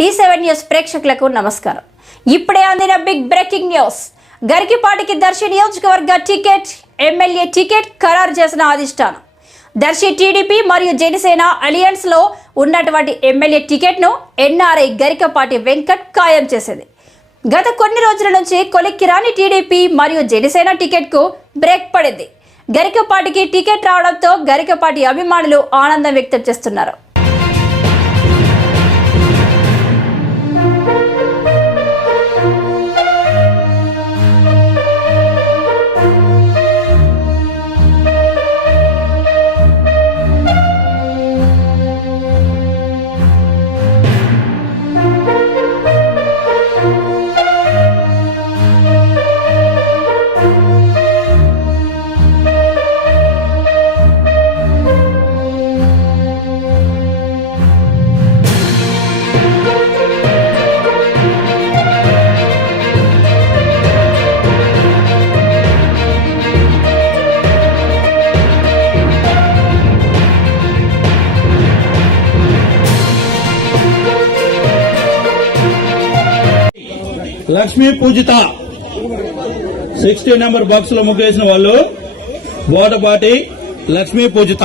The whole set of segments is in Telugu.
డి సెవెన్ న్యూస్ ప్రేక్షకులకు నమస్కారం. ఇప్పుడే అందిన బిగ్ బ్రేకింగ్ న్యూస్. గరికిపాటికి దర్శి నియోజకవర్గ టికెట్ ఎమ్మెల్యే టికెట్ ఖరారు చేసిన అధిష్టానం. దర్శి టీడీపీ మరియు జనసేన అలియన్స్లో ఉన్నటువంటి ఎమ్మెల్యే టికెట్ను ఎన్ఆర్ఐ గరికపాటి వెంకట్ ఖాయం చేసింది. గత కొన్ని రోజుల నుంచి కొలిక్కిరాని టీడీపీ మరియు జనసేన టికెట్కు బ్రేక్ పడింది. గరికపాటికి టికెట్ రావడంతో గరికపాటి అభిమానులు ఆనందం వ్యక్తం చేస్తున్నారు. లక్ష్మీ పూజిత. సిక్స్టీ నెంబర్ బాక్స్లో ముగ్గేసిన వాళ్ళు బోటపాటి లక్ష్మీ పూజిత.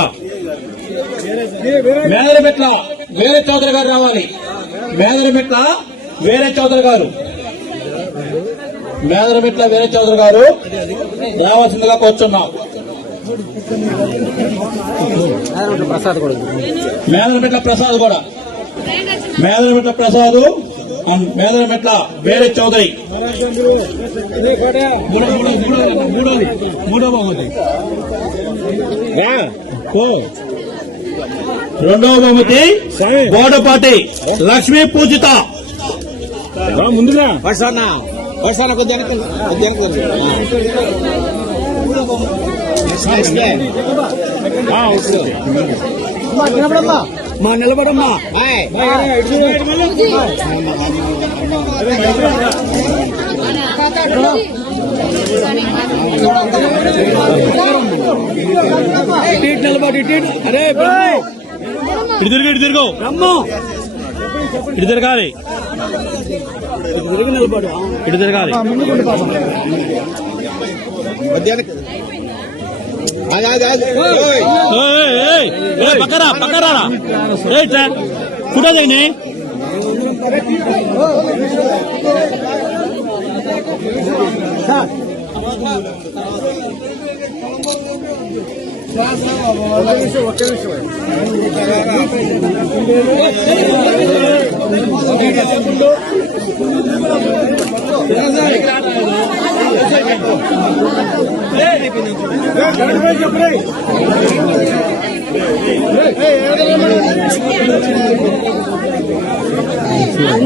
మేదరమెట్ల వేరే చౌదరి గారు రావాలి. మేదరమెట్ల వేరే చౌదరి గారు. మేదరమెట్ల వేరే చౌదరి గారు రావాల్సిందిగా కూర్చున్నాం. ప్రసాద్ కూడా మేదరమెట్ల ప్రసాద్ కూడా. మేదరమెట్ల ప్రసాద్ అండ్ మేదరమెట్ల వేరే చౌదరి. మూడో బహుమతి. రెండవ బహుమతి బోడపాటి లక్ష్మీ పూజిత. ముందుగా వర్షాన వర్షాన కొద్దిగా కొద్దిగా మా నిలబడమ్మా. ఇటు నిలబడి ఇటు అరే ఇటు తిరుగు ఇటు తిరుగు. బ్రహ్మ. ఇటు తిరగాలి. తిరిగి నిలబడు. ఇటు తిరగాలి. ఏయ్, ఏయ్, ఏయ్, ఏయ్, పక్కరా పక్కరా ఏయ్ సార్ ఫోటో దిగని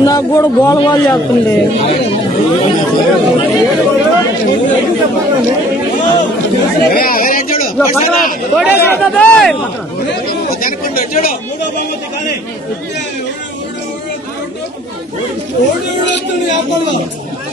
నాకు కూడా గోల వాళ్ళు చేస్తుంది